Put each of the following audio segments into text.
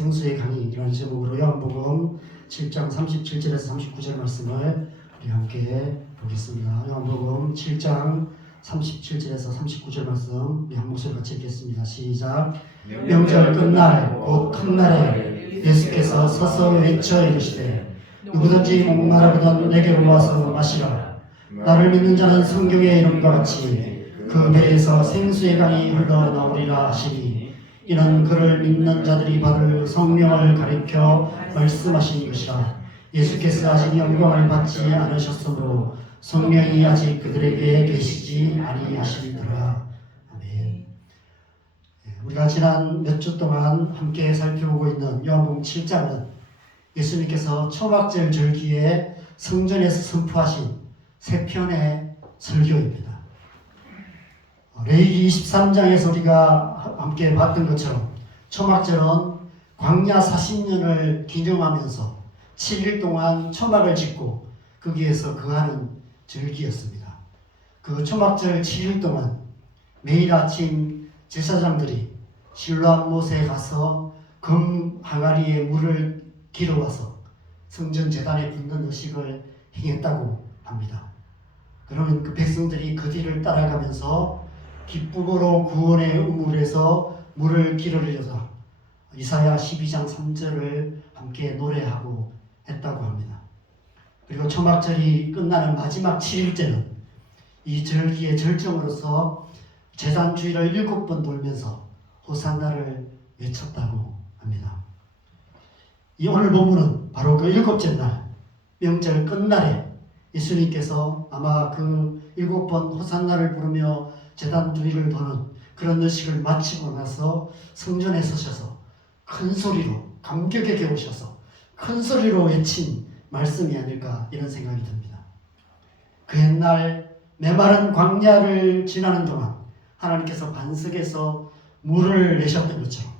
생수의 강이라는 제목으로 요한복음 7장 37절에서 39절 말씀을 우리 함께 보겠습니다. 요한복음 7장 37절에서 39절 말씀 우리 한 목소리 같이 읽겠습니다. 시작. 명절 끝날 곧 큰 날에 예수께서 서서 외쳐 이르시되 누구든지 목마르거든 내게로 와서 마시라. 나를 믿는 자는 성경의 이름과 같이 그 배에서 생수의 강이 흘러나오리라 하시니 이는 그를 믿는 자들이 받을 성령을 가리켜 말씀하신 것이라. 예수께서 아직 영광을 받지 않으셨으므로 성령이 아직 그들에게 계시지 아니하시더라. 아멘. 우리가 지난 몇 주 동안 함께 살펴보고 있는 요한복음 7장은 예수님께서 초막절 절기에 성전에서 선포하신 세 편의 설교입니다. 레위기 23장에서 우리가 함께 봤던 것처럼 초막절은 광야 40년을 기념하면서 7일 동안 초막을 짓고 거기에서 거하는 절기였습니다. 그 초막절 7일 동안 매일 아침 제사장들이 실로암 못에 가서 금 항아리에 물을 길어와서 성전 제단에 붓는 의식을 행했다고 합니다. 그러면 그 백성들이 그 뒤를 따라가면서 기쁨으로 구원의 우물에서 물을 기르려다 이사야 12장 3절을 함께 노래하고 했다고 합니다. 그리고 초막절이 끝나는 마지막 7일째는 이 절기의 절정으로서 제단 주위를 7번 돌면서 호산나를 외쳤다고 합니다. 이 오늘 본문은 바로 그 7째 날 명절 끝날에 예수님께서 아마 그 7번 호산나를 부르며 제단 주위를 도는 그런 의식을 마치고 나서 성전에 서셔서 큰 소리로 감격에 겨우셔서 큰 소리로 외친 말씀이 아닐까 이런 생각이 듭니다. 그 옛날 메마른 광야를 지나는 동안 하나님께서 반석에서 물을 내셨던 것처럼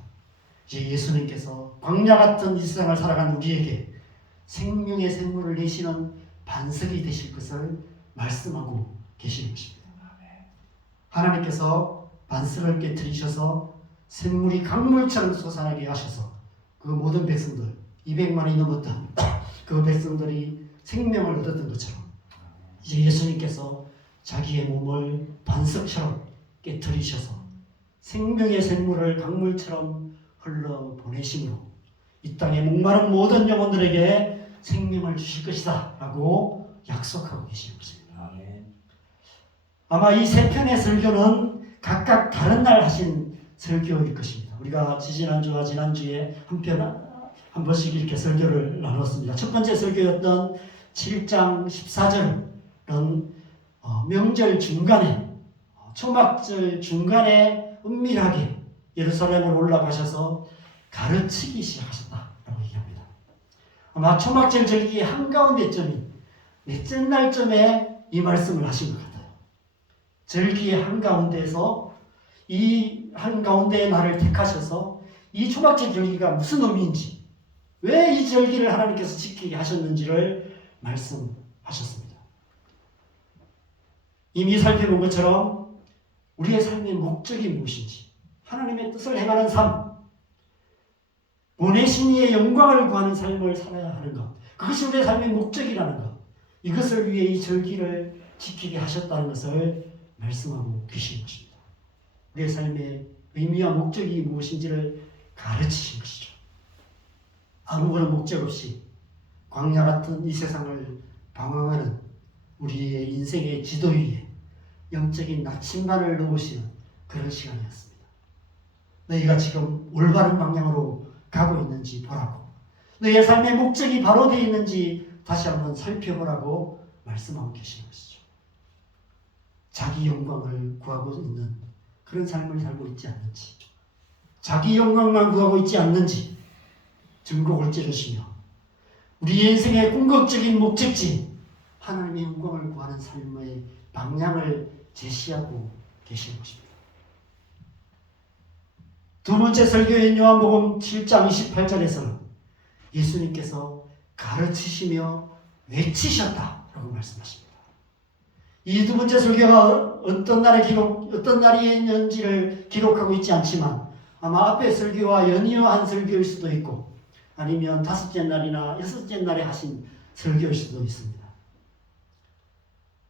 이제 예수님께서 광야 같은 이 세상을 살아가는 우리에게 생명의 샘물을 내시는 반석이 되실 것을 말씀하고 계시는 것입니다. 하나님께서 반석을 깨뜨리셔서 샘물이 강물처럼 솟아나게 하셔서 그 모든 백성들 200만이 넘었던 그 백성들이 생명을 얻었던 것처럼 이제 예수님께서 자기의 몸을 반석처럼 깨뜨리셔서 생명의 샘물을 강물처럼 흘러보내심으로 이 땅에 목마른 모든 영혼들에게 생명을 주실 것이다 라고 약속하고 계시는 것입니다. 아마 이 세 편의 설교는 각각 다른 날 하신 설교일 것입니다. 우리가 지지난주와 지난주에 한 번씩 이렇게 설교를 나눴습니다. 첫 번째 설교였던 7장 14절은 명절 중간에 초막절 중간에 은밀하게 예루살렘으로 올라가셔서 가르치기 시작하셨다라고 얘기합니다. 아마 초막절 절기 한가운데쯤이 넷째 날쯤에 이 말씀을 하신 것 같아요. 절기의 한가운데에서 이 한가운데의 날을 택하셔서 이 초막절 절기가 무슨 의미인지 왜 이 절기를 하나님께서 지키게 하셨는지를 말씀하셨습니다. 이미 살펴본 것처럼 우리의 삶의 목적이 무엇인지 하나님의 뜻을 행하는 삶 보내신 이의 영광을 구하는 삶을 살아야 하는 것 그것이 우리의 삶의 목적이라는 것 이것을 위해 이 절기를 지키게 하셨다는 것을 말씀하고 계신 것입니다. 우리의 삶의 의미와 목적이 무엇인지를 가르치신 것이죠. 아무런 목적 없이 광야 같은 이 세상을 방황하는 우리의 인생의 지도 위에 영적인 나침반을 놓으시는 그런 시간이었습니다. 너희가 지금 올바른 방향으로 가고 있는지 보라고 너희의 삶의 목적이 바로 되어 있는지 다시 한번 살펴보라고 말씀하고 계시는 것이죠. 자기 영광을 구하고 있는 그런 삶을 살고 있지 않는지 자기 영광만 구하고 있지 않는지 증곡을 찌르시며 우리의 인생의 궁극적인 목적지 하나님의 영광을 구하는 삶의 방향을 제시하고 계시는 것입니다. 두 번째 설교인 요한복음 7장 28절에서는 예수님께서 가르치시며 외치셨다라고 말씀하십니다. 이 두 번째 설교가 어떤 날이 있는지를 기록하고 있지 않지만 아마 앞에 설교와 연이어한 설교일 수도 있고 아니면 5째 날이나 6째 날에 하신 설교일 수도 있습니다.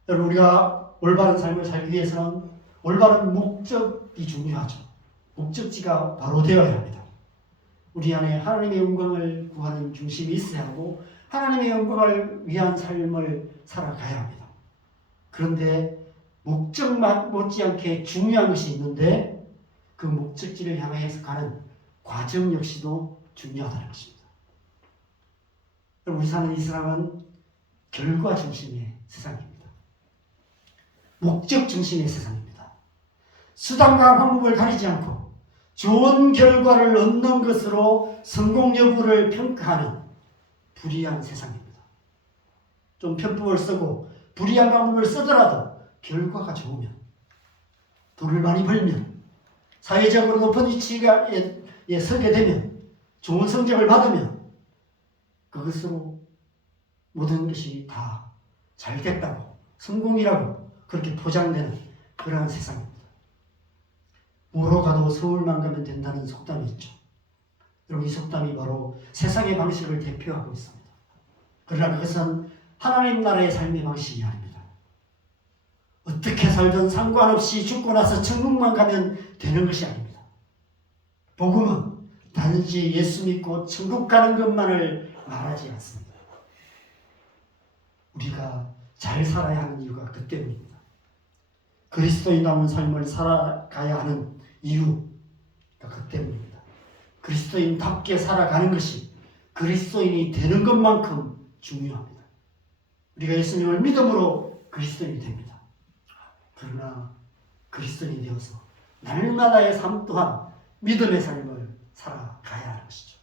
여러분, 우리가 올바른 삶을 살기 위해서는 올바른 목적이 중요하죠. 목적지가 바로 되어야 합니다. 우리 안에 하나님의 영광을 구하는 중심이 있어야 하고 하나님의 영광을 위한 삶을 살아가야 합니다. 그런데 목적만 못지않게 중요한 것이 있는데 그 목적지를 향해서 가는 과정 역시도 중요하다는 것입니다. 우리 사는 이 세상은 결과 중심의 세상입니다. 목적 중심의 세상입니다. 수단과 방법을 가리지 않고 좋은 결과를 얻는 것으로 성공 여부를 평가하는 불의한 세상입니다. 좀 편법을 쓰고 불의한 방법을 쓰더라도 결과가 좋으면, 돈을 많이 벌면, 사회적으로 높은 위치에 서게 되면, 좋은 성적을 받으면 그것으로 모든 것이 다 잘 됐다고, 성공이라고 그렇게 포장되는 그러한 세상입니다. 뭐로 가도 서울만 가면 된다는 속담이 있죠. 여러분, 이 속담이 바로 세상의 방식을 대표하고 있습니다. 그러나 그것은 하나님 나라의 삶의 방식이 아닙니다. 어떻게 살든 상관없이 죽고 나서 천국만 가면 되는 것이 아닙니다. 복음은 단지 예수 믿고 천국 가는 것만을 말하지 않습니다. 우리가 잘 살아야 하는 이유가 그 때문입니다. 그리스도인다운 삶을 살아가야 하는 이유가 그 때문입니다. 그리스도인답게 살아가는 것이 그리스도인이 되는 것만큼 중요합니다. 우리가 예수님을 믿음으로 그리스도인이 됩니다. 그러나 그리스도인이 되어서 날마다의 삶 또한 믿음의 삶을 살아가야 하는 것이죠.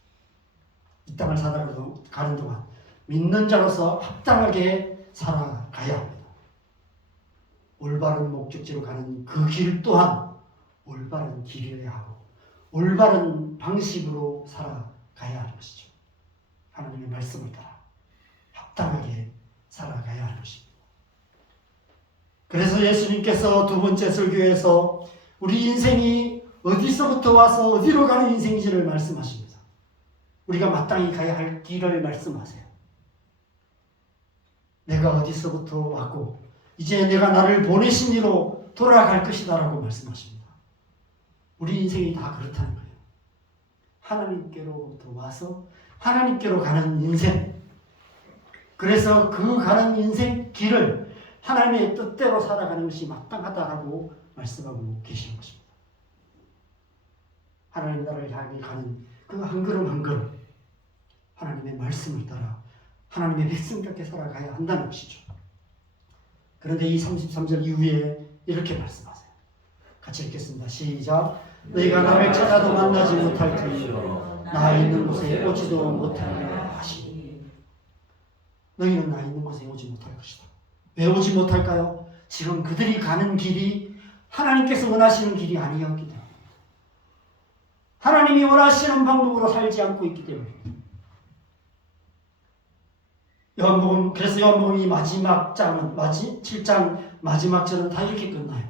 이 땅을 살아가는 동안 믿는 자로서 합당하게 살아가야 합니다. 올바른 목적지로 가는 그 길 또한 올바른 길이어야 하고 올바른 방식으로 살아가야 하는 것이죠. 하나님의 말씀을 따라 합당하게 살아가야 하는 것입니다. 그래서 예수님께서 두 번째 설교에서 우리 인생이 어디서부터 와서 어디로 가는 인생인지를 말씀하십니다. 우리가 마땅히 가야 할 길을 말씀하세요. 내가 어디서부터 왔고 이제 내가 나를 보내신 이로 돌아갈 것이다 라고 말씀하십니다. 우리 인생이 다 그렇다는 거예요. 하나님께로부터 와서 하나님께로 가는 인생. 그래서 그 가는 인생 길을 하나님의 뜻대로 살아가는 것이 마땅하다라고 말씀하고 계시는 것입니다. 하나님 나라를 향해 가는 그 한 걸음 한 걸음 하나님의 말씀을 따라 하나님의 백성답게 살아가야 한다는 것이죠. 그런데 이 33절 이후에 이렇게 말씀하세요. 같이 읽겠습니다. 시작. 너희가 나를 찾아도 만나지 못할 터이요 나 있는 곳에 오지도 못하리라 하시니. 너희는 나 있는 곳에 오지 못할 것이다. 왜 오지 못할까요? 지금 그들이 가는 길이 하나님께서 원하시는 길이 아니었기 때문입니다. 하나님이 원하시는 방법으로 살지 않고 있기 때문입니다. 그래서 요한복음 이 마지막 장은 7장 마지막 절은 다 이렇게 끝나요.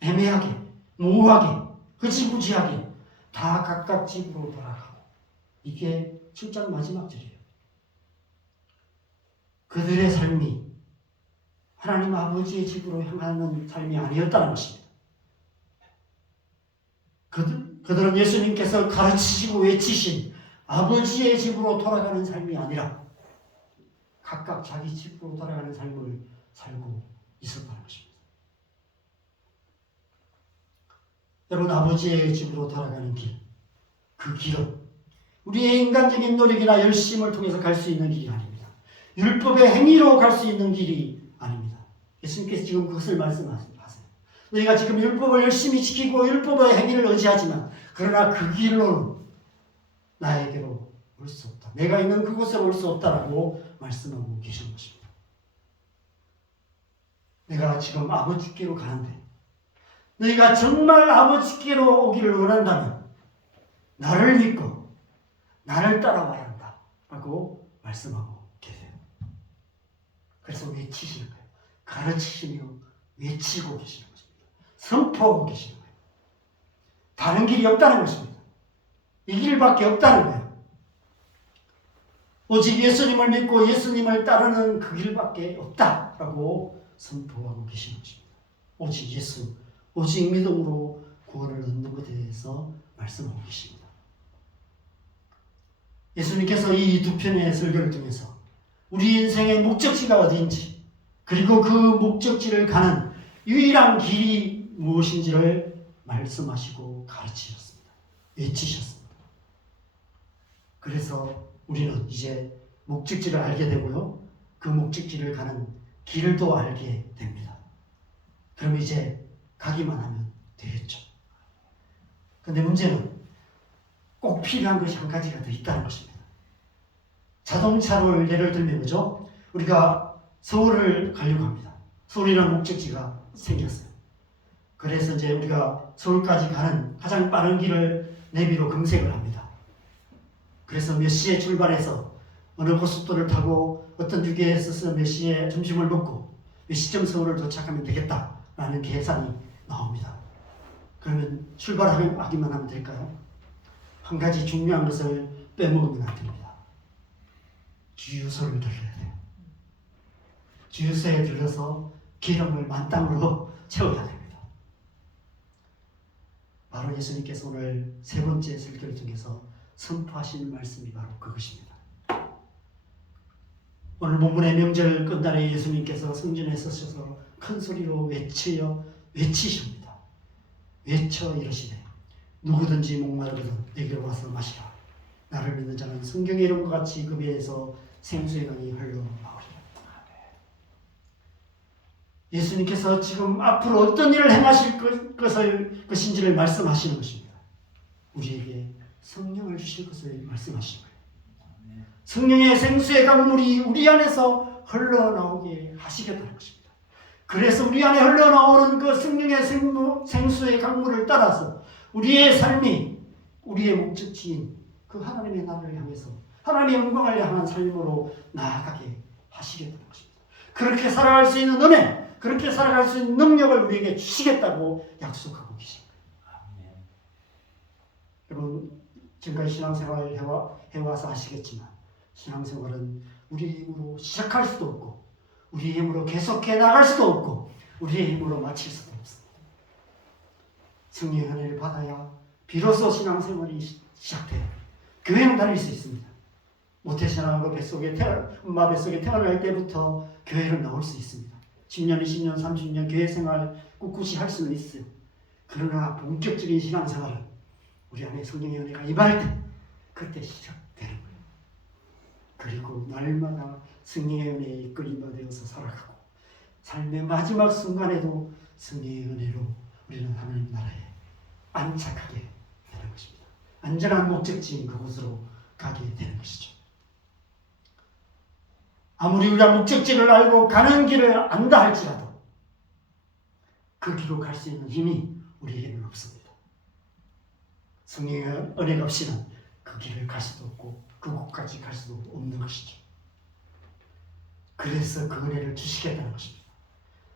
애매하게, 모호하게, 흐지부지하게 다 각각 집으로 돌아가고 이게 7장 마지막 절이에요. 그들의 삶이 하나님 아버지의 집으로 향하는 삶이 아니었다는 것입니다. 그들은 예수님께서 가르치시고 외치신 아버지의 집으로 돌아가는 삶이 아니라 각각 자기 집으로 돌아가는 삶을 살고 있었다는 것입니다. 여러분, 아버지의 집으로 돌아가는 길, 그 길은 우리의 인간적인 노력이나 열심을 통해서 갈 수 있는 길이 아닙니다. 율법의 행위로 갈 수 있는 길이 아닙니다. 예수님께서 지금 그것을 말씀하세요. 너희가 지금 율법을 열심히 지키고 율법의 행위를 의지하지만 그러나 그 길로는 나에게로 올 수 없다. 내가 있는 그곳으로 올 수 없다라고 말씀하고 계신 것입니다. 내가 지금 아버지께로 가는데 너희가 정말 아버지께로 오기를 원한다면 나를 믿고 나를 따라와야 한다 라고 말씀하고 계세요. 그래서 외치시는 거예요. 가르치시며 외치고 계시는 것입니다. 선포하고 계시는 거예요. 다른 길이 없다는 것입니다. 이 길밖에 없다는 거예요. 오직 예수님을 믿고 예수님을 따르는 그 길밖에 없다라고 선포하고 계시는 것입니다. 오직 예수, 오직 믿음으로 구원을 얻는 것에 대해서 말씀하고 계십니다. 예수님께서 이 두 편의 설교를 통해서 우리 인생의 목적지가 어디인지, 그리고 그 목적지를 가는 유일한 길이 무엇인지를 말씀하시고 가르치셨습니다. 외치셨습니다. 그래서 우리는 이제 목적지를 알게 되고요, 그 목적지를 가는 길도 알게 됩니다. 그럼 이제 가기만 하면 되겠죠. 근데 문제는 꼭 필요한 것이 한 가지가 더 있다는 것입니다. 자동차를 예를 들면 그죠? 우리가 서울을 가려고 합니다. 서울이라는 목적지가 생겼어요. 그래서 이제 우리가 서울까지 가는 가장 빠른 길을 내비로 검색을 합니다. 그래서 몇 시에 출발해서 어느 고속도로를 타고 어떤 휴게소에 서서 몇 시에 점심을 먹고 몇 시쯤 서울을 도착하면 되겠다라는 계산이 나옵니다. 그러면 출발하기만 하면 될까요? 한 가지 중요한 것을 빼먹으면 안 됩니다. 주유소를 들러야 돼요. 주유소에 들러서 기름을 만땅으로 채워야 됩니다. 바로 예수님께서 오늘 세 번째 설교를 통해서 선포하시는 말씀이 바로 그것입니다. 오늘 본문의 명절 끝날에 예수님께서 성전에 서셔서 큰 소리로 외치십니다. 외쳐 이르시되 누구든지 목마르거든 내게로 와서 마시라. 나를 믿는 자는 성경의 이름과 같이 그 배에서 생수의 강이 흘러나오리라. 예수님께서 지금 앞으로 어떤 일을 행하실 것인지를 말씀하시는 것입니다. 우리에게 성령을 주실 것을 말씀하시는 거예요. 성령의 생수의 강물이 우리 안에서 흘러나오게 하시겠다는 것입니다. 그래서 우리 안에 흘러나오는 그 성령의 생수의 강물을 따라서 우리의 삶이 우리의 목적지인 그 하나님의 나라를 향해서 하나님의 영광을 향한 삶으로 나아가게 하시겠다는 것입니다. 그렇게 살아갈 수 있는 은혜, 그렇게 살아갈 수 있는 능력을 우리에게 주시겠다고 약속하고 계십니다. 여러분, 지금까지 신앙생활 해와서 아시겠지만 신앙생활은 우리의 힘으로 시작할 수도 없고 우리의 힘으로 계속해 나갈 수도 없고 우리의 힘으로 마칠 수도 없습니다. 성령의 은혜를 받아야 비로소 신앙생활이 시작돼요. 교회는 다닐 수 있습니다. 모태신앙으로 엄마 뱃속에 태어날 때부터 교회를 나올 수 있습니다. 10년, 20년, 30년 교회 생활 꿋꿋이 할 수는 있어요. 그러나 본격적인 신앙생활은 우리 안에 성령의 은혜가 임할 때 그때 시작되는 거예요. 그리고 날마다 성령의 은혜에 이끌림바 되어서 살아가고 삶의 마지막 순간에도 성령의 은혜로 우리는 하나님 나라에 안착하게 되는 것입니다. 안전한 목적지인 그곳으로 가게 되는 것이죠. 아무리 우리가 목적지를 알고 가는 길을 안다 할지라도 그 길로 갈 수 있는 힘이 우리에게는 없습니다. 성령의 은혜가 없이는 그 길을 갈 수도 없고 그곳까지 갈 수도 없는 것이죠. 그래서 그 은혜를 주시겠다는 것입니다.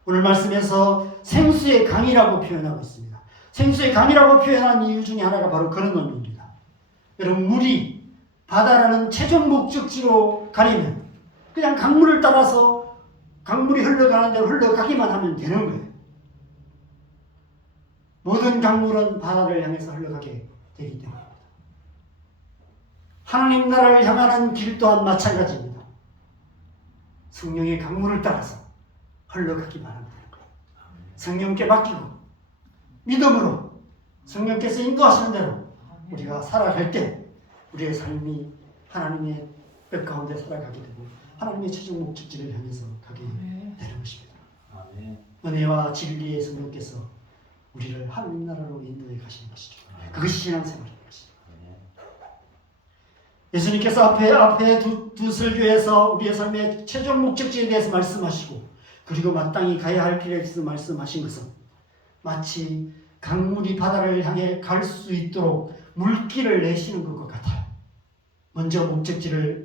오늘 말씀에서 생수의 강이라고 표현하고 있습니다. 생수의 강이라고 표현한 이유 중에 하나가 바로 그런 의미입니다. 여러분, 물이 바다라는 최종 목적지로 가려면 그냥 강물을 따라서 강물이 흘러가는 대로 흘러가기만 하면 되는 거예요. 모든 강물은 바다를 향해서 흘러가게 되기 때문입니다. 하나님 나라를 향하는 길 또한 마찬가지입니다. 성령의 강물을 따라서 흘러가기만 하면 되는 거예요. 성령께 맡기고 믿음으로 성령께서 인도하시는 대로 우리가 살아갈 때 우리의 삶이 하나님의 뜻 가운데 살아가게 되고 하나님의 최종 목적지를 향해서 가게 되는 것입니다. 은혜와 진리의 성령께서 우리를 하나님 나라로 인도해 가시는 것이죠. 그것이 신앙생활인 것이죠. 예수님께서 앞에 두 설교에서 우리의 삶의 최종 목적지에 대해서 말씀하시고 그리고 마땅히 가야 할 길에 대해서 말씀하신 것은 마치 강물이 바다를 향해 갈 수 있도록 물길을 내시는 것과 같아요. 먼저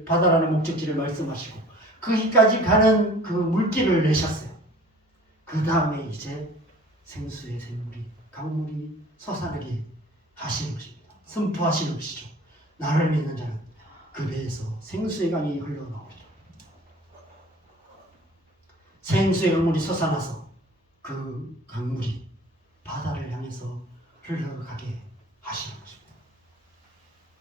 바다라는 목적지를 말씀하시고 거기까지 가는 그 물길을 내셨어요. 그 다음에 이제 생수의 강물이 솟아나게 하시는 것입니다. 선포하시는 것이죠. 나를 믿는 자는 그 배에서 생수의 강이 흘러나오리라. 생수의 강물이 솟아나서 그 강물이 바다를 향해서 흘러가게 하시는 것입니다.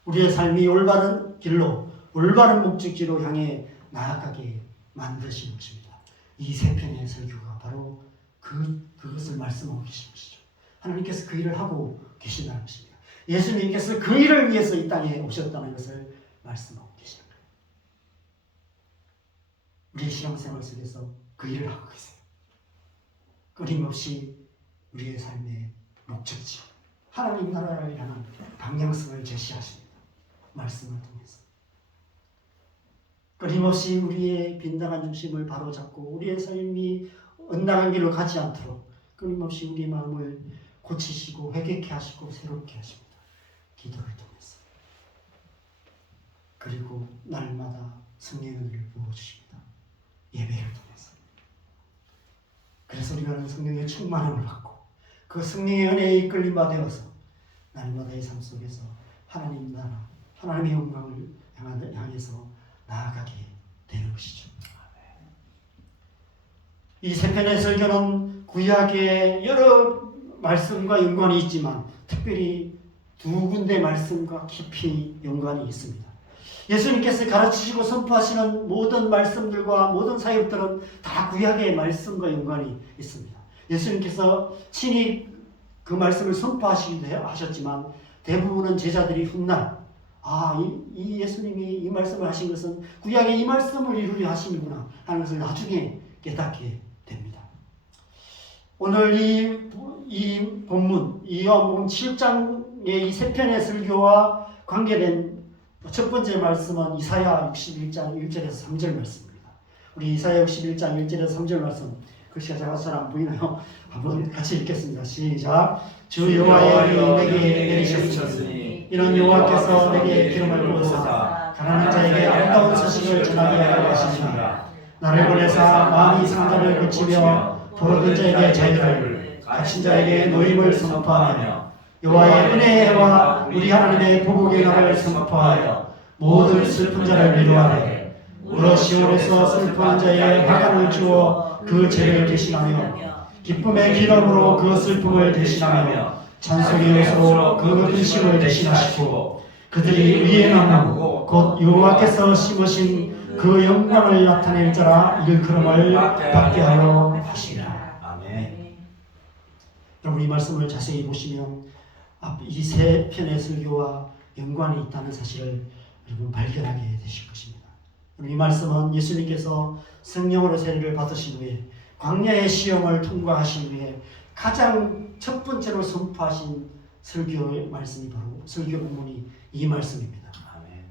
우리의 삶이 올바른 길로, 올바른 목적지로 향해 나아가게 만드시는 것입니다. 이 세 편의 설교가 바로 그것을 말씀하고 계신 것이죠. 하나님께서 그 일을 하고 계신다는 것입니다. 예수님께서 그 일을 위해서 이 땅에 오셨다는 것을 말씀하고 계시는 거예요. 우리의 신앙생활 속에서 그 일을 하고 계세요. 끊임없이 우리의 삶의 목적지, 하나님 나라를 향한 방향성을 제시하십니다. 말씀을 통해서. 끊임없이 우리의 빈당한 중심을 바로잡고 우리의 삶이 엇나간 길로 가지 않도록 끊임없이 우리 마음을 고치시고 회개케 하시고 새롭게 하십니다. 기도를 통해서. 그리고 날마다 성령의 은혜를 부어주십니다. 예배를 통해서. 그래서 우리가 성령의 충만함을 받고 그 성령의 은혜에 이끌림바 되어서 날마다의 삶 속에서 하나님 나라, 하나님의 영광을 향해서 나아가게 되는 것이죠. 이 세 편의 설교는 구약의 여러 말씀과 연관이 있지만 특별히 두 군데 말씀과 깊이 연관이 있습니다. 예수님께서 가르치시고 선포하시는 모든 말씀들과 모든 사역들은 다 구약의 말씀과 연관이 있습니다. 예수님께서 친히 그 말씀을 선포하시기도 하셨지만 대부분은 제자들이 훗날 이 예수님이 이 말씀을 하신 것은 구약의 이 말씀을 이루려 하시는구나 하는 것을 나중에 깨닫게 됩니다. 오늘 이 본문, 요한복음 7장의 이 세 편의 설교와 관계된 첫 번째 말씀은 이사야 61장 1절에서 3절 말씀입니다. 우리 이사야 61장 1절에서 3절 말씀, 글씨가 작아서 잘 안 보이나요? 한번 같이 읽겠습니다. 시작. 주 여호와의 영이 내게 내리셨으니 이는 여호와께서 내게 기름을 부으사 가난한 자에게 아름다운 소식을 전하게 하려 하시니라. 나를 보내사 마음이 상한 자를 고치며 도로된 자에게 자유를, 갇힌 자에게 노임을 선포하며 여호와의 은혜의 해와 우리 하나님의 보복의 날을 선포하여 모든 슬픈 자를 위로하되 울어 시온에서 슬퍼한 자의 화관을 주어 그 죄를 대신하며 기쁨의 기름으로 그 슬픔을 대신하며 찬송의 옷으로 그 근심을 대신하시고 그들이 위에 나무 곧 여호와께서 심으신 그 영광을 나타낼 자라 일컬음을 받게 하려 하시리라. 아멘. 여러분 이 말씀을 자세히 보시면 이 세 편의 설교와 연관이 있다는 사실을 여러분 발견하게 되실 것입니다. 이 말씀은 예수님께서 성령으로 세례를 받으신 후에 광야의 시험을 통과하신 후에 가장 첫 번째로 선포하신 설교의 말씀이 바로 설교 본문이 이 말씀입니다.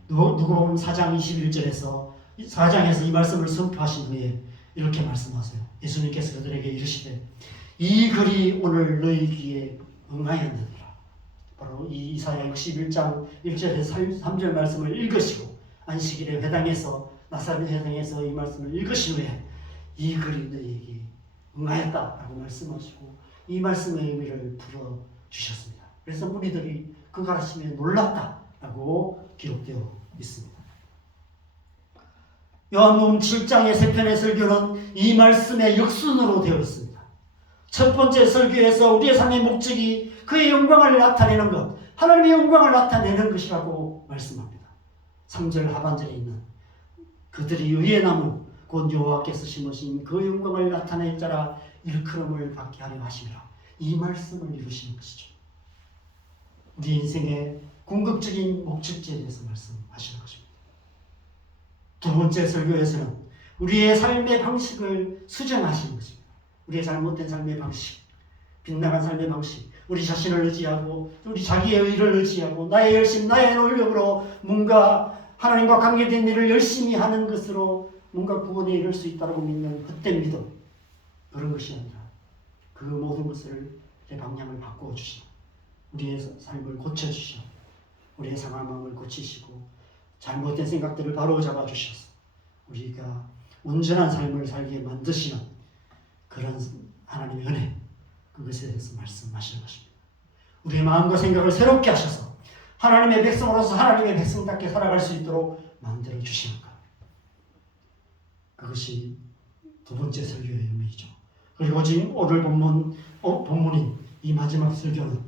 누가복음 4장 21절에서 4장에서 이 말씀을 선포하신 후에 이렇게 말씀하세요. 예수님께서 그들에게 이르시되 이 글이 오늘 너희 귀에 응하였느니라. 바로 이 이사야 61장 1절에서 3절 말씀을 읽으시고 안식일에 회당에서 나사렛 회당에서 이 말씀을 읽으신 후에 이 글이 너희에게 응하였다라고 말씀하시고 이 말씀의 의미를 풀어주셨습니다. 그래서 무리들이 그 가르침에 놀랐다라고 기록되어 있습니다. 요한복음 7장의 세 편의 설교는 이 말씀의 역순으로 되어 있습니다. 첫 번째 설교에서 우리의 삶의 목적이 그의 영광을 나타내는 것, 하나님의 영광을 나타내는 것이라고 말씀합니다. 3절 하반절에 있는 그들이 의의 나무 곧 여호와께서 심으신 그 영광을 나타낼 자라 일컬음을 받게 하려 하시리라. 이 말씀을 이루시는 것이죠. 우리 인생의 궁극적인 목적지에 대해서 말씀하시는 것입니다. 두 번째 설교에서는 우리의 삶의 방식을 수정하시는 것입니다. 우리의 잘못된 삶의 방식, 빗나간 삶의 방식, 우리 자신을 의지하고 우리 자기의 의를 의지하고 나의 열심, 나의 노력으로 뭔가 하나님과 관계된 일을 열심히 하는 것으로 뭔가 구원에 이를 수 있다고 믿는 헛된 믿음, 그런 것이 아니라 그 모든 것을 내 방향을 바꾸어 주시고 우리의 삶을 고쳐주시고 우리의 상한 마음을 고치시고 잘못된 생각들을 바로 잡아주셔서 우리가 온전한 삶을 살게 만드시는 그런 하나님의 은혜, 그것에 대해서 말씀하시는 것입니다. 우리의 마음과 생각을 새롭게 하셔서 하나님의 백성으로서 하나님의 백성답게 살아갈 수 있도록 만들어 주시는 것. 그것이 두 번째 설교의 의미이죠. 그리고 지금 오늘 본문인 이 마지막 설교는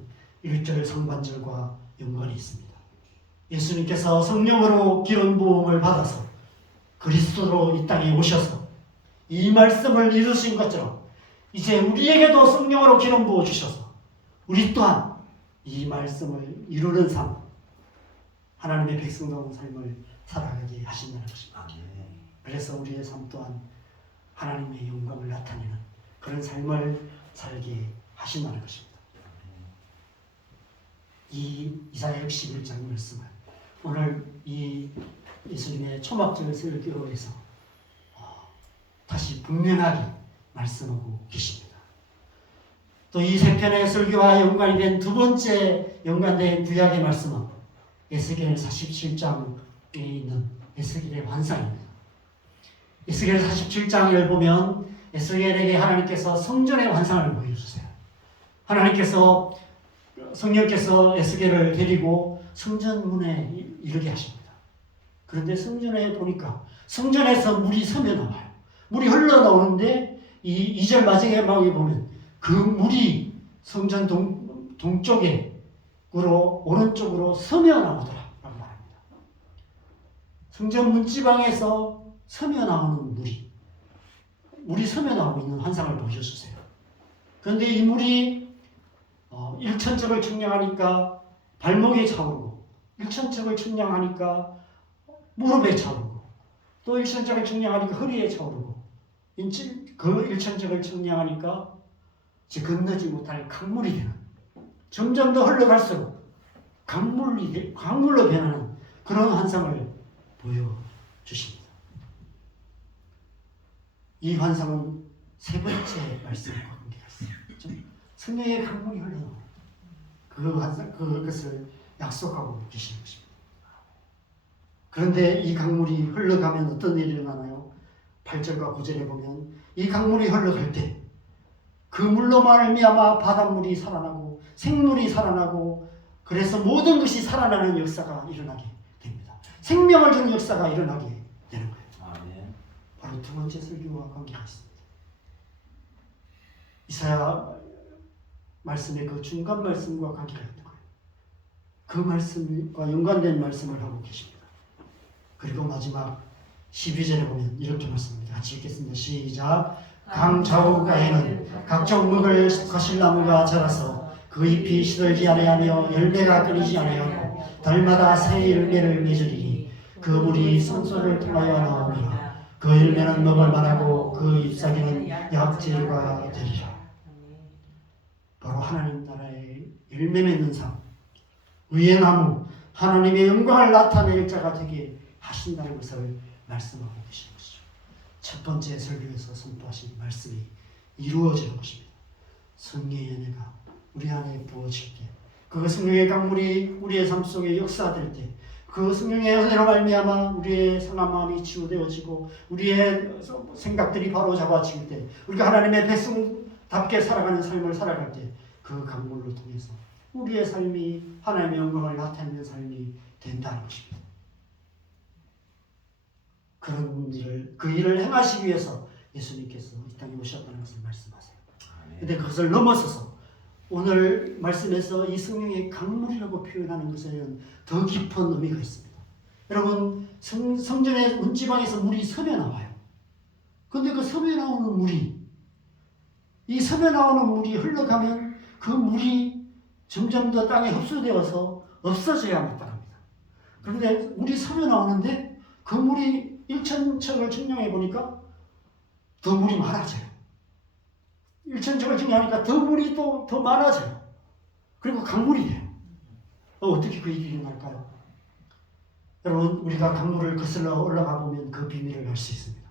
1절 상반절과 연관이 있습니다. 예수님께서 성령으로 기름 부음을 받아서 그리스도로 이 땅에 오셔서 이 말씀을 이루신 것처럼 이제 우리에게도 성령으로 기름 부어 주셔서 우리 또한 이 말씀을 이루는 삶, 하나님의 백성다운 삶을 살아가게 하신다는 것입니다. 그래서 우리의 삶 또한 하나님의 영광을 나타내는 그런 삶을 살게 하신다는 것입니다. 이 이사야 61장 말씀을 오늘 이 예수님의 초막절 설교에서 다시 분명하게 말씀하고 계십니다. 또 이 세 편의 설교와 연관이 된 두 번째 연관된 구약의 말씀은 에스겔 47장에 있는 에스겔의 환상입니다. 에스겔 47장을 보면 에스겔에게 하나님께서 성전의 환상을 보여주세요. 성령께서 에스겔을 데리고 성전 문에 이르게 하십니다. 그런데 성전에 보니까 성전에서 물이 서며 나와요. 물이 흘러나오는데 이 2절 마지막에 보면 그 물이 성전 동쪽에 오른쪽으로 서며 나오더라 라고 말합니다. 성전 문지방에서 서며 나오는 물이 서며 나오고 있는 환상을 보여주세요. 그런데 이 물이 1천척을 측량하니까 발목에 차오르고 1천척을 측량하니까 무릎에 차오르고 또 1천척을 측량하니까 허리에 차오르고 그 1천척을 측량하니까 건너지 못할 강물이 되는, 점점 더 흘러갈수록 강물로 변하는 그런 환상을 보여주십니다. 이 환상은 세 번째 말씀과 관계가 있어요. 성령의 강물이 흘러나오는 그 환상, 그것을 약속하고 계시는 것입니다. 그런데 이 강물이 흘러가면 어떤 일이 일어나나요? 8절과 9절에 보면 이 강물이 흘러갈 때 그 물로 말미암아 바닷물이 살아나고 생물이 살아나고 그래서 모든 것이 살아나는 역사가 일어나게 됩니다. 생명을 주는 역사가 일어나게 되는 거예요. 바로 두 번째 설교와 관계가 있습니다. 이사야 말씀의 그 중간 말씀과 관계가 있는 거예요. 그 말씀과 연관된 말씀을 하고 계십니다. 그리고 마지막 12절에 보면 이렇게 말씀합니다. 같이 읽겠습니다. 시작. 강 좌우가에는 각종 먹을 거실나무가 자라서 그 잎이 시들지 아니하며 열매가 끊이지 아니하고 달마다 새 열매를 맺으리니 그 물이 성소를 통하여 나오리라. 그 열매는 먹을 만하고 그 잎사귀는 약재가 되리라. 바로 하나님 나라의 열매 맺는 삶, 의의 나무, 하나님의 영광을 나타낼 자가 되게 하신다는 것을 말씀하고 계신 것이죠. 첫 번째 설교에서 선포하신 말씀이 이루어지는 것입니다. 성령의 은혜가 우리 안에 부어질 때, 그 성령의 강물이 우리의 삶 속에 역사될 때, 그 성령의 은혜로 말미암아 우리의 상한 마음이 치유되어지고 우리의 생각들이 바로 잡아질 때, 우리가 하나님의 백성답게 살아가는 삶을 살아갈 때, 그 강물로 통해서 우리의 삶이 하나님의 영광을 나타내는 삶이 된다는 것입니다. 그 일을 행하시기 위해서 예수님께서 이 땅에 오셨다는 것을 말씀하세요. 그런데 그것을 넘어서서 오늘 말씀에서 이 성령의 강물이라고 표현하는 것에는 더 깊은 의미가 있습니다. 여러분, 성전의 문지방에서 물이 서며 나와요. 그런데 그 서며 나오는 물이, 이 서며 나오는 물이 흘러가면 그 물이 점점 더 땅에 흡수되어서 없어져야 마땅합니다. 그런데 물이 서며 나오는데 그 물이 1천척을 측량해 보니까 더 물이 많아져요. 1천척을 측량하니까 더 물이 또 더 많아져요. 그리고 강물이 돼요. 어떻게 그 일이 일어날까요? 여러분, 우리가 강물을 거슬러 올라가 보면 그 비밀을 알 수 있습니다.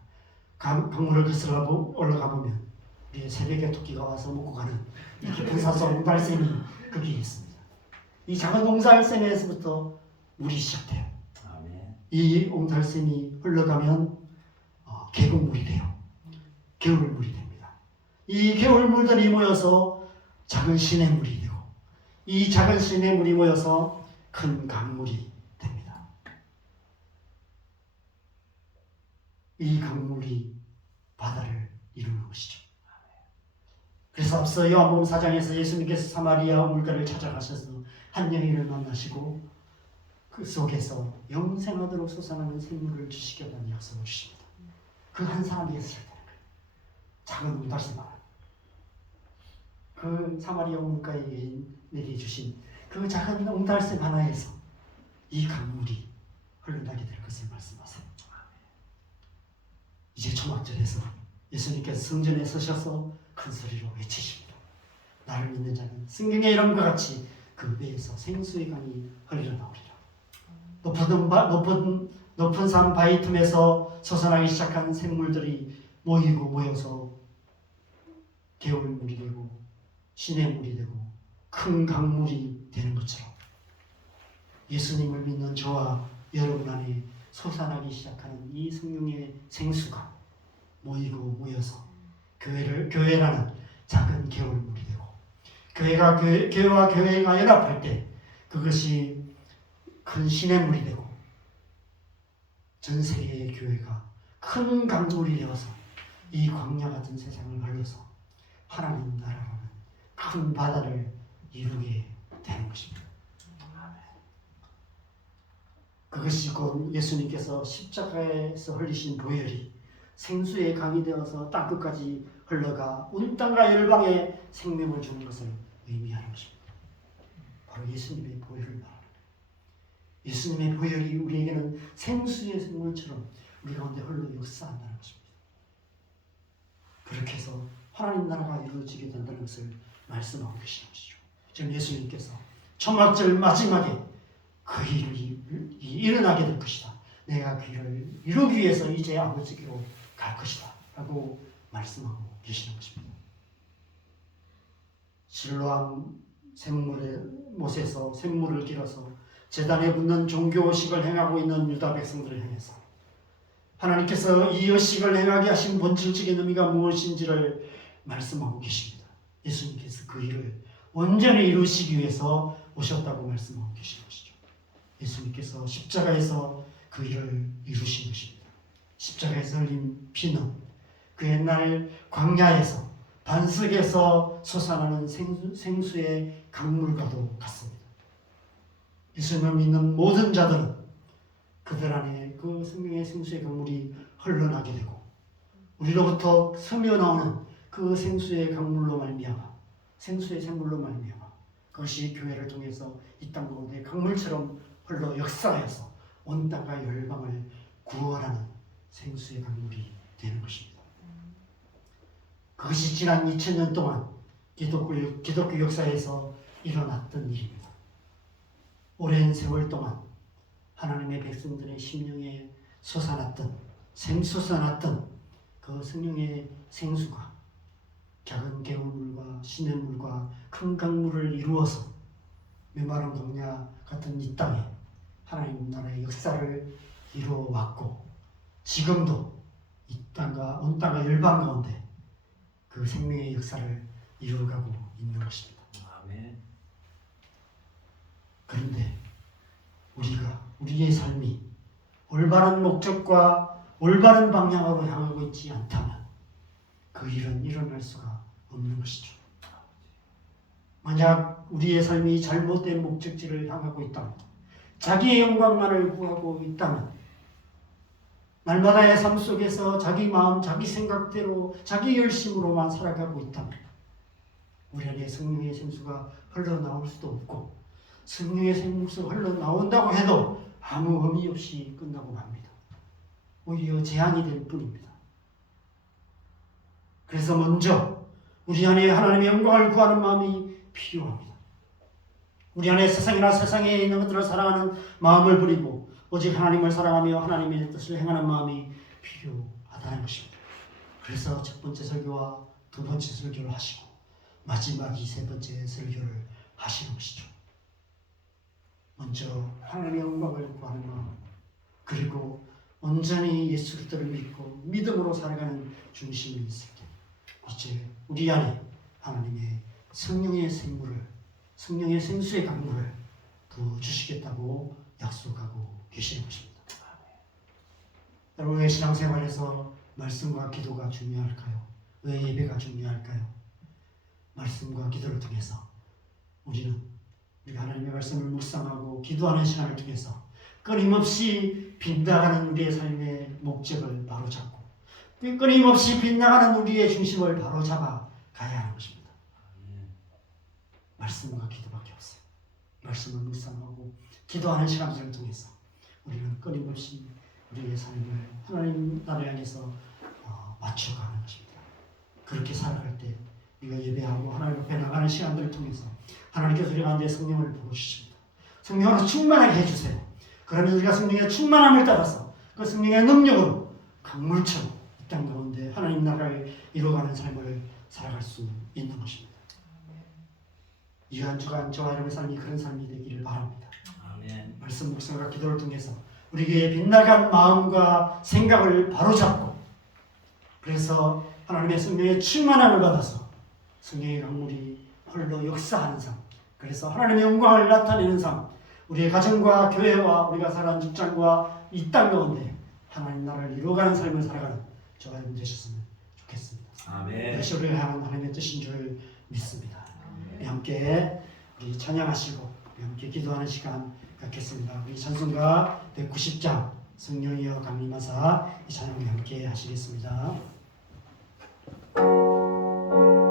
강물을 거슬러 올라가 보면 우리의 새벽에 토끼가 와서 먹고 가는 이 깊은 산속 옹달샘이 거기에 있습니다. 이 작은 옹달샘에서부터 물이 시작돼요. 이 옹달샘이 흘러가면 계곡물이 돼요. 겨울물이 됩니다. 이 겨울물들이 모여서 작은 시냇물이 되고, 이 작은 시냇물이 모여서 큰 강물이 됩니다. 이 강물이 바다를 이루는 것이죠. 그래서 앞서 요한복음 4장에서 예수님께서 사마리아 물가를 찾아가셔서 한 여인을 만나시고 그 속에서 영생하도록 솟아나는 생물을 주시겠다는 약속을 주십니다. 그 한 사람이 있어야 되는 거예요. 작은 웅달새만. 그 사마리아 물가의 여인에게 주신 그 작은 웅달새 하나에서 이 강물이 흘러나게 될 것을 말씀하세요. 이제 초막절에서 예수님께서 성전에 서셔서 큰 소리로 외치십니다. 나를 믿는 자는 성경의 이름과 같이 그 배에서 생수의 강이 흘러나오리라. 높은 산 바위 틈에서 솟아나기 시작한 생물들이 모여서 개울물이 되고 시냇물이 되고 큰 강물이 되는 것처럼 예수님을 믿는 저와 여러분 안에 솟아나기 시작하는 이 성령의 생수가 모여서 교회라는 작은 개울물이 되고 교회와 교회가 연합할 때 그것이 큰 시냇물이 되고 전 세계의 교회가 큰 강물이 되어서 이 광야 같은 세상을 흘러서 하나님 나라라는 큰 바다를 이루게 되는 것입니다. 그것이 곧 예수님께서 십자가에서 흘리신 보혈이 생수의 강이 되어서 땅끝까지 흘러가 온 땅과 열방에 생명을 주는 것을 의미하는 것입니다. 바로 예수님의 보혈을 말하는 거예요. 예수님의 보혈이 우리에게는 생수의 생물처럼 우리 가운데 흘러 역사한다는 것입니다. 그렇게 해서 하나님 나라가 이루어지게 된다는 것을 말씀하고 계시는 것이죠. 지금 예수님께서 초막절 마지막에 그 일이 일어나게 될 것이다. 내가 그 일을 이루기 위해서 이제 아버지께로 갈 것이다. 라고 말씀하고 계시는 것입니다. 실로암 못에서 샘물을 길어서 제단에 붙는 종교의식을 행하고 있는 유다 백성들을 향해서 하나님께서 이 의식을 행하게 하신 본질적인 의미가 무엇인지를 말씀하고 계십니다. 예수님께서 그 일을 온전히 이루시기 위해서 오셨다고 말씀하고 계시는 것이죠. 예수님께서 십자가에서 그 일을 이루신 것입니다. 십자가에서 흘린 피는 그 옛날 광야에서 반석에서 솟아나는 생수의 강물과도 같습니다. 예수님을 믿는 모든 자들은 그들 안에 그 생명의 생수의 강물이 흘러나게 되고 우리로부터 스며나오는 그 생수의 강물로 말미암아 생수의 샘물로 말미암아 그것이 교회를 통해서 이 땅 가운데 강물처럼 흘러 역사하여서 온 땅과 열방을 구원하는 생수의 강물이 되는 것입니다. 그것이 지난 2000년 동안 기독교 역사에서 일어났던 일입니다. 오랜 세월 동안 하나님의 백성들의 심령에 솟아났던 그 성령의 생수가 작은 개울물과 시냇물과 큰 강물을 이루어서 메마른 광야 같은 이 땅에 하나님 나라의 역사를 이루어왔고 지금도 이 땅과 온 땅과 열방 가운데 그 생명의 역사를 이루어가고 있는 것입니다. 아멘. 그런데 우리의 삶이 올바른 목적과 올바른 방향으로 향하고 있지 않다면 그 일은 일어날 수가 없는 것이죠. 만약 우리의 삶이 잘못된 목적지를 향하고 있다면 자기의 영광만을 구하고 있다면 날마다의 삶 속에서 자기 마음, 자기 생각대로 자기 열심으로만 살아가고 있다면 우리 안에 성령의 생수가 흘러나올 수도 없고 성령의 생수가 흘러나온다고 해도 아무 의미 없이 끝나고 맙니다. 오히려 제한이 될 뿐입니다. 그래서 먼저 우리 안에 하나님의 영광을 구하는 마음이 필요합니다. 우리 안에 세상이나 세상에 있는 것들을 사랑하는 마음을 버리고 오직 하나님을 사랑하며 하나님의 뜻을 행하는 마음이 필요하다는 것입니다. 그래서 첫 번째 설교와 두 번째 설교를 하시고 마지막이 세 번째 설교를 하시는 것이죠. 먼저 하나님의 영광을 구하는 마음, 그리고 온전히 예수 그리스도를 믿고 믿음으로 살아가는 중심이 있을 때 이제 우리 안에 하나님의 성령의 생수의 강물을 부어주시겠다고 약속하고 계시는 것입니다. 여러분의 신앙생활에서 말씀과 기도가 중요할까요? 왜 예배가 중요할까요? 말씀과 기도를 통해서 우리가 하나님의 말씀을 묵상하고 기도하는 시간을 통해서 끊임없이 빗나가는 우리의 삶의 목적을 바로잡고 끊임없이 빗나가는 우리의 중심을 바로잡아 가야 하는 것입니다. 말씀과 기도밖에 없어요. 말씀을 묵상하고 기도하는 시간들을 통해서 우리는 끊임없이 우리의 삶을 하나님 나라를 향해서 맞춰가는 것입니다. 그렇게 살아갈 때 우리가 예배하고 하나님 앞에 나가는 시간들을 통해서 하나님께서 우리 가운데 성령을 부어주십니다. 성령으로 충만하게 해주세요. 그러면 우리가 성령의 충만함을 따라서 그 성령의 능력으로 강물처럼 이 땅 가운데 하나님 나라를 이루어가는 삶을 살아갈 수 있는 것입니다. 이 한 주간 저와 여러분의 삶이 그런 삶이 되기를 바랍니다. 아멘. 말씀 묵상과 기도를 통해서 우리에게 빗나간 마음과 생각을 바로잡고 그래서 하나님의 성령의 충만함을 받아서 성령의 강물이 홀로 역사하는 삶, 그래서 하나님의 영광을 나타내는 삶, 우리의 가정과 교회와 우리가 살아가는 직장과 이 땅 가운데 하나님 나라를 이루어가는 삶을 살아가는 저와 여러분 되셨으면 좋겠습니다. 아멘. 이것이 우리를 향한 하나님의 뜻인 줄 믿습니다. 우리 함께 우리 찬양하시고 우리 함께 기도하는 시간 갖겠습니다. 우리 찬송가 190장 성령이여 강림하사 이 찬양을 함께 하시겠습니다.